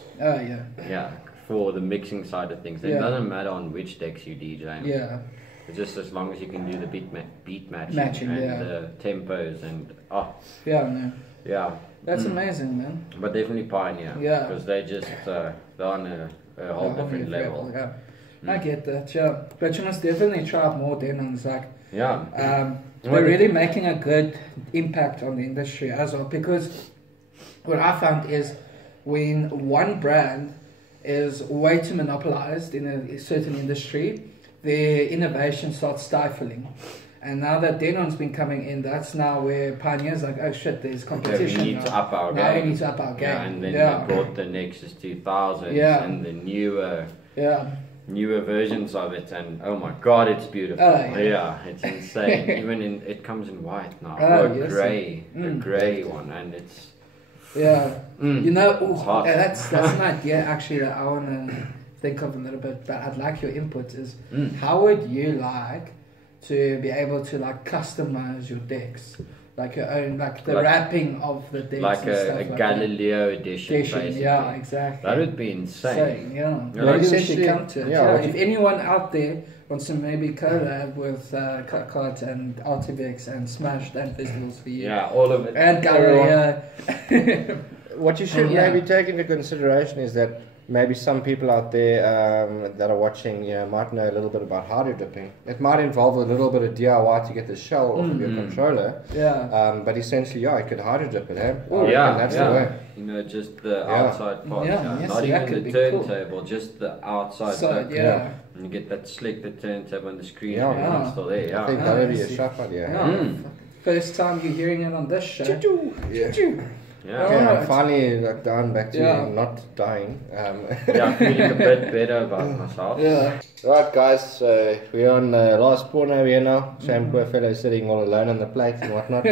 For the mixing side of things. It doesn't matter on which decks you DJ. It's just as long as you can do the beat matching and the tempos and That's amazing, man. But definitely Pioneer. Because they just they're on a whole different level. I get that, but you must definitely try out more Denons. Like, they're really making a good impact on the industry as well. Because what I found is when one brand is way too monopolized in a certain industry, their innovation starts stifling. And now that Denon's been coming in, that's now where Pioneer's like, oh shit, there's competition. We need to up our game. Now we need to up our game. And then they brought the Nexus 2000 and the newer versions of it, and oh my god, it's beautiful. It's insane. Even it comes in white now, or a grey one, and it's you know, that's an idea actually that I want to think of a little bit, but I'd like your input is how would you like to be able to like customize your decks like your own, like the wrapping of the decks, like and stuff a like Galileo edition, basically. Yeah, exactly. That would be insane. Maybe we should come to it. If anyone out there wants to maybe collab with KAK and Artivix and Smashed and Festivals for You. Yeah, all of it. And Galileo. What you should maybe take into consideration is that maybe some people out there that are watching, might know a little bit about hydro dipping. It might involve a little bit of DIY to get the shell off of your controller. Yeah. But essentially, you could hydro dip it, eh? That's the way. Just the outside part. Not even the turntable, just the outside. And you get that slick, the turntable and the screen. It's still there. I think that would be a sharp idea. First time you're hearing it on this show. Okay, I'm finally down back to not dying. I'm feeling a bit better about myself. Right, guys, so we're on the last porno here now. Sam poor fellow sitting all alone on the plate and whatnot.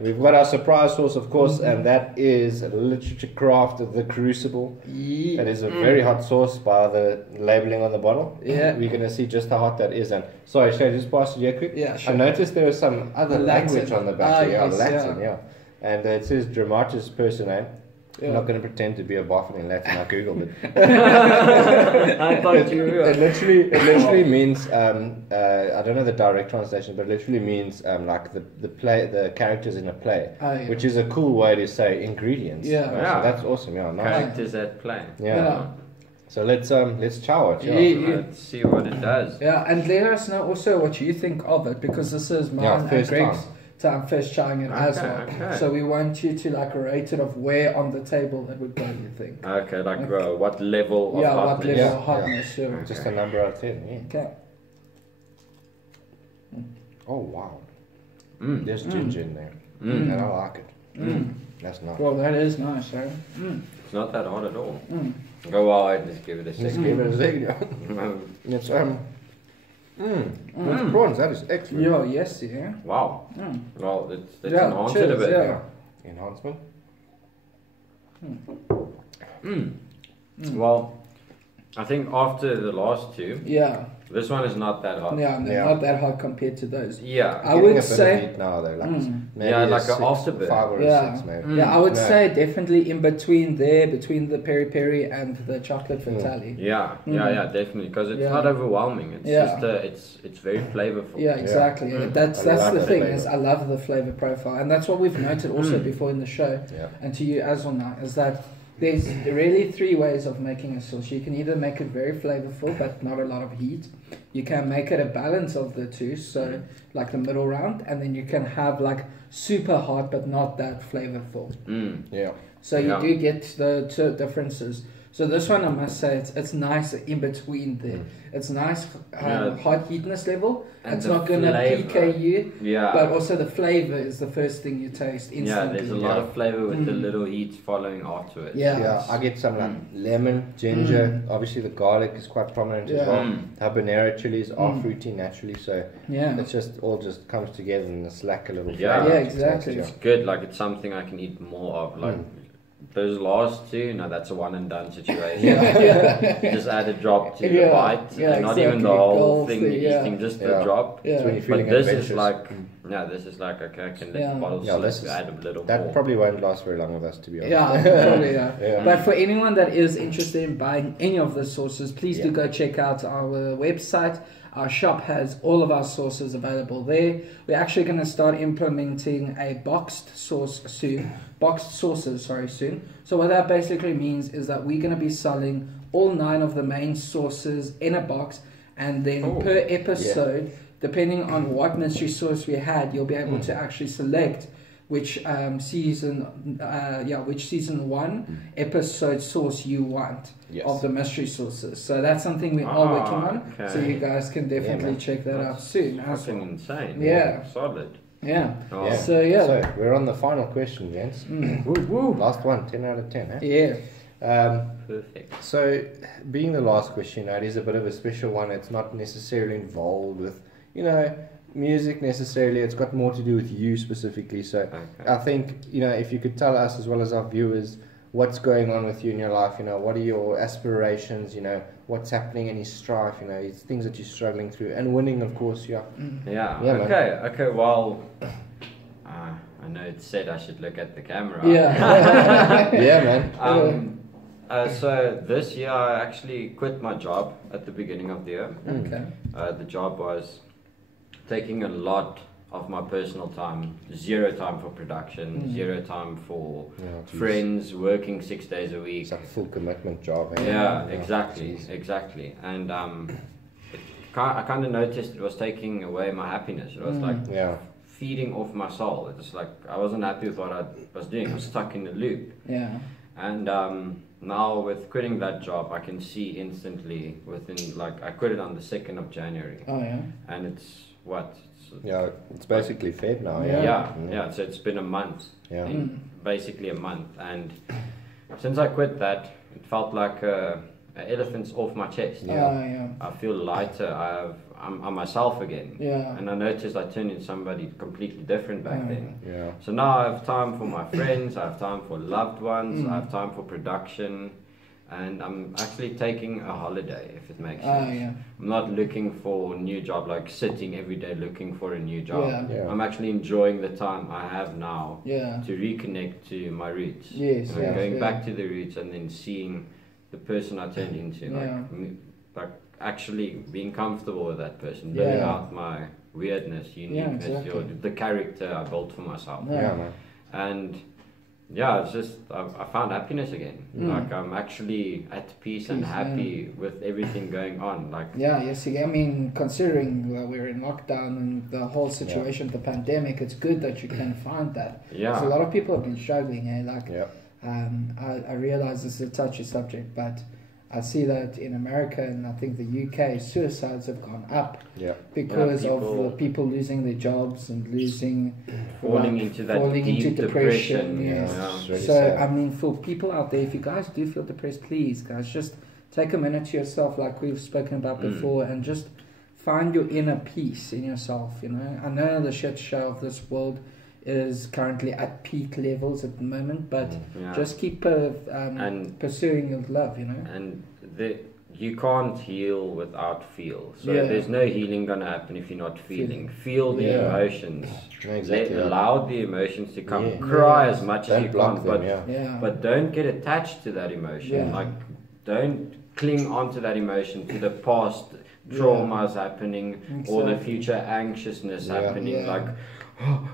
We've got our surprise sauce, of course, and that is Literature Craft of the Crucible. That is a very hot sauce by the labelling on the bottle. We're going to see just how hot that is. And sorry, should I just pass it here quick? Sure. I noticed there was some other language on the back. Latin. And it says Dramatis Personae. I'm not going to pretend to be a boffin in Latin. I googled it. I thought you were. It literally means I don't know the direct translation, but it literally means like the characters in a play, which is a cool way to say ingredients. So that's awesome. Nice. Characters at play. So let's chow it. Let's see what it does. And let us know also what you think of it, because this is mine and Greg's time first trying it as well. So we want you to rate it of where on the table it would go, you think. Okay, what level of hotness. What level of hotness, Just a number out of 10, Okay. Oh, wow. There's ginger in there. And I like it. That's nice. Well, that is nice, eh? It's not that hot at all. Go wide, let's give it a second. Let's give it a second. It's with prawns, that is excellent. Wow. Well, let's enhance it a bit. Enhancement. Well, I think after the last two, this one is not that hot. Not that hot compared to those. I would say now though, maybe like an afterburn. 5 or 6 maybe. I would say definitely in between the peri peri and the chocolate fatale. Definitely, because it's not overwhelming. It's just it's very flavorful. Exactly. That's the thing is I love the flavor profile, and that's what we've noted also before in the show, and to you as well now, is that there's really 3 ways of making a sauce. You can either make it very flavorful but not a lot of heat. You can make it a balance of the two, so like the middle round, and then you can have super hot but not that flavorful. So you do get the 2 differences. So this one, I must say, it's nice in between there. It's nice hot heatness level. And it's not going to PK you, but also the flavor is the first thing you taste instantly. There's a lot of flavor with the little heat following afterwards. I get some lemon, ginger. Obviously the garlic is quite prominent as well. Habanero chilies are fruity naturally, so it's just all comes together and it's like a little flavor. Exactly. It's good, it's something I can eat more of. Those last 2, that's a one and done situation. Just add a drop to the bite, and not even the whole thing you're eating, just the drop. But this is okay, I can let the bottle add a little more. That probably won't last very long with us, to be honest. But for anyone that is interested in buying any of the sauces, please do go check out our website. Our shop has all of our sauces available there. We're actually going to start implementing a boxed sauces soon. So what that basically means is that we're going to be selling all 9 of the main sauces in a box, and then per episode, depending on what mystery sauce we had, you'll be able to actually select which season 1 episode sauce you want of the mystery sauces. So that's something we are working on. Okay. So you guys can definitely check that out soon. That's insane. Solid. So we're on the final question, gents. Last one, 10 out of 10. Perfect. So being the last question, it is a bit of a special one. It's not necessarily involved with music necessarily. It's got more to do with you specifically. So I think if you could tell us as well as our viewers what's going on with you in your life, what are your aspirations, what's happening, any strife, things that you're struggling through, and winning, of course. Okay, well, I know it's said I should look at the camera. Yeah. Yeah, man. So this year I actually quit my job at the beginning of the year. Okay. The job was taking a lot of my personal time, 0 time for production, 0 time for friends, working 6 days a week. It's a full commitment job. Yeah, exactly. And I kind of noticed it was taking away my happiness. It was like feeding off my soul. It was like I wasn't happy with what I was doing. I was stuck in the loop. Yeah. And now with quitting that job, I can see instantly within, like, I quit it on the 2nd of January. Oh, yeah. And it's what? It's basically fed now. Yeah. So it's been a month. Yeah. Basically a month. And since I quit that, it felt like an elephant's off my chest. I feel lighter. I'm myself again. Yeah. And I noticed I turned into somebody completely different back then. Yeah. So now I have time for my friends, I have time for loved ones, I have time for production, and I'm actually taking a holiday, if it makes sense. Yeah. I'm not looking for a new job, like sitting every day looking for a new job. Yeah. I'm actually enjoying the time I have now to reconnect to my roots. Yes. Going back to the roots and then seeing the person I turned into. Like actually being comfortable with that person, living out my weirdness, uniqueness, the character I built for myself. Yeah, man. And it's just I found happiness again. Like I'm actually at peace and happy with everything going on. Like I mean, considering we're in lockdown and the whole situation, the pandemic, it's good that you can find that. Because a lot of people have been struggling, I realize this is a touchy subject, but I see that in America and I think the UK, suicides have gone up because of people losing their jobs and falling into depression. Yes. So I mean, for people out there, if you guys do feel depressed, please guys, just take a minute to yourself, like we've spoken about before, and just find your inner peace in yourself. I know the shit show of this world is currently at peak levels at the moment, but just keep pursuing your love, And you can't heal without feel. So there's no healing gonna happen if you're not feeling. Feel the emotions. Allow the emotions to come. Cry as much as you want, but don't get attached to that emotion. Like, don't cling onto that emotion, to the past traumas happening or the future anxiousness happening. Like,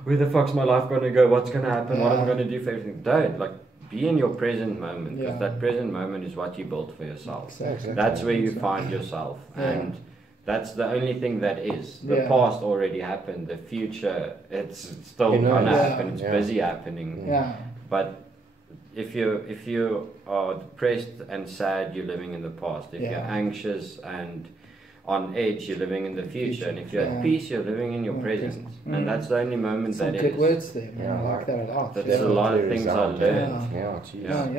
where the fuck's my life going to go? What's going to happen? What am I going to do for everything? Don't. Like, be in your present moment, because that present moment is what you built for yourself. Exactly. That's where you find yourself. And that's the only thing that is. The past already happened. The future, it's still going to happen. It's busy happening. But if you are depressed and sad, you're living in the past. If you're anxious and on edge, you're living in the future, and if you're at peace, you're living in your present, and that's the only moment that is. Some good words there, man. I like that a lot. There's a lot of things I learned.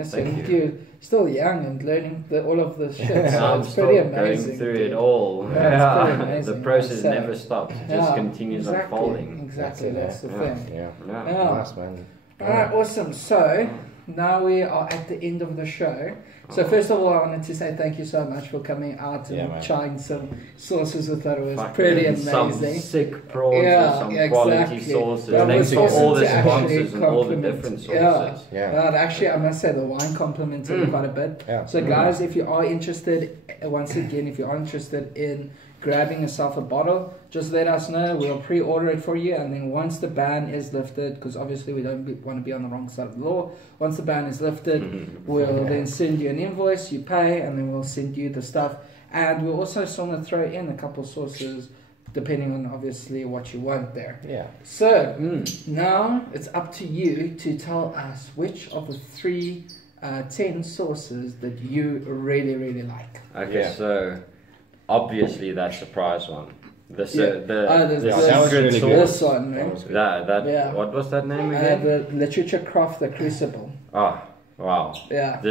Thank you. You're still young and learning all of this shit. So I'm it's pretty amazing. Going through it all. It's pretty amazing. The process never stops. It just continues unfolding. Exactly, that's the thing. Nice, man. Alright, awesome. So now we are at the end of the show. So first of all, I wanted to say thank you so much for coming out and trying some sauces with that. It was pretty amazing. Some sick prawns, some quality sauces. Thanks for all the sponsors and all the different sauces. Actually, I must say the wine complimented me quite a bit. So guys, if you are interested, once again, if you are interested in grabbing yourself a bottle, just let us know. We'll pre-order it for you, and then once the ban is lifted, because obviously we don't want to be on the wrong side of the law, once the ban is lifted, we'll then send you an invoice, you pay, and then we'll send you the stuff. And we'll also sort of throw in a couple sauces depending on obviously what you want there. So now it's up to you to tell us which of the 10 sauces that you really, really like. Okay, so obviously that surprise one. The secret sauce. What was that name again? The Literature Craft, the Crucible. Oh, wow. Yeah.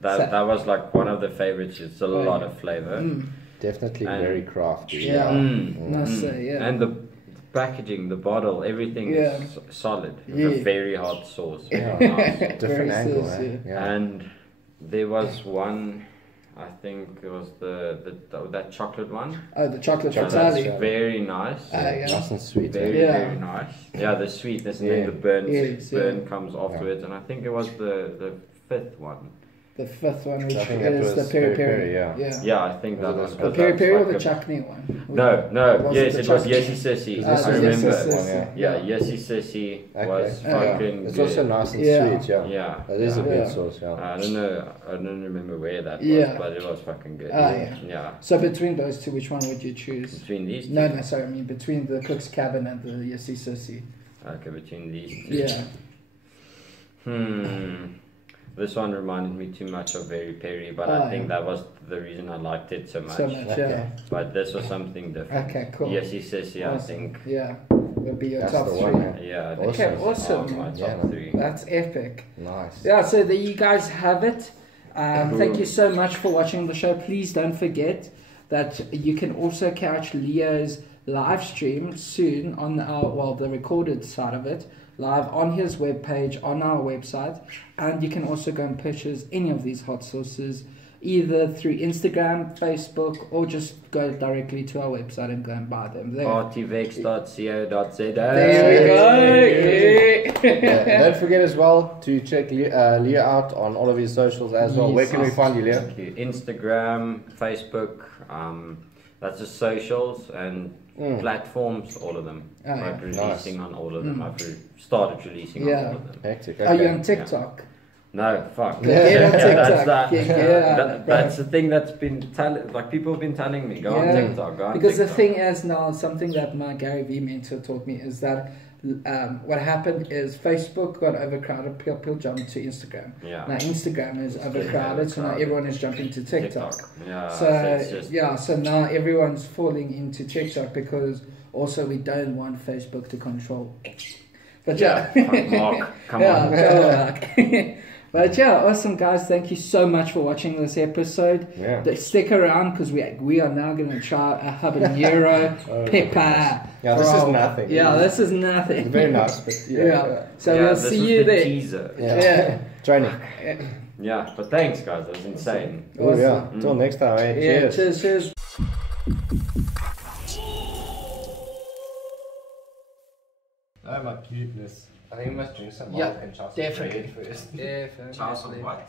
That was like one of the favorites. It's a lot of flavor. Definitely very crafty. And the packaging, the bottle, everything is solid. It's a very hot sauce. Different angle. And there was one, I think it was that chocolate one. Oh, the chocolate That's very nice. Nice and sweet. Very nice. Yeah, the sweetness and then the burn comes afterwards. And I think it was the fifth one. The fifth one, which is the peri-peri. Yeah, I think that was the peri-peri or the chutney one? No. Yes, it was Yessi Sissy. I remember. Yeah, Yessi Sissy was fucking It's good. also nice and sweet, Yeah. It is a good sauce, I don't remember where that was, but it was fucking good. Yeah. So between those two, which one would you choose? Between these two? No, sorry, I mean between the Cook's Cabin and the Yessi Sissy. Okay, between these two. Yeah. This one reminded me too much of Very Perry, but I think that was the reason I liked it so much. But this was something different. Okay, cool. Yessi Sissy, awesome. I think. Yeah, would be your top three. Yeah. Okay, awesome. My top three. That's epic. Nice. Yeah, so there you guys have it. Thank you so much for watching the show. Please don't forget that you can also catch Leo's live stream soon on the recorded side of it, live on his webpage on our website, and you can also go and purchase any of these hot sauces either through Instagram, Facebook, or just go directly to our website and go and buy them there. Partyvex.co.za. There we go. And don't forget as well to check Leo out on all of his socials as well. Where can we find you, Leo? Instagram, Facebook, that's the socials and platforms, all of them. Releasing on all of them. I've started releasing on all of them. Hectic. Are you on TikTok? No, fuck. Get on TikTok. That's the thing that's been people have been telling me, go on TikTok, because the thing is now, something that my Gary Vee mentor taught me is that what happened is Facebook got overcrowded, people jumped to Instagram. Yeah. Now Instagram is overcrowded, so now everyone is jumping to TikTok. Yeah. So now everyone's falling into TikTok because also we don't want Facebook to control it. But Mark, come on. But awesome guys, thank you so much for watching this episode. Stick around because we are now going to try a habanero pepper. Yeah, this is nothing. This is nothing. It's very nice, but So we'll see you there. Teaser. Training. Yeah, but thanks guys, that was insane. Awesome. Until next time, cheers. Oh my goodness. I think we must drink some milk and chocolate definitely. first. Definitely. Chocolate what?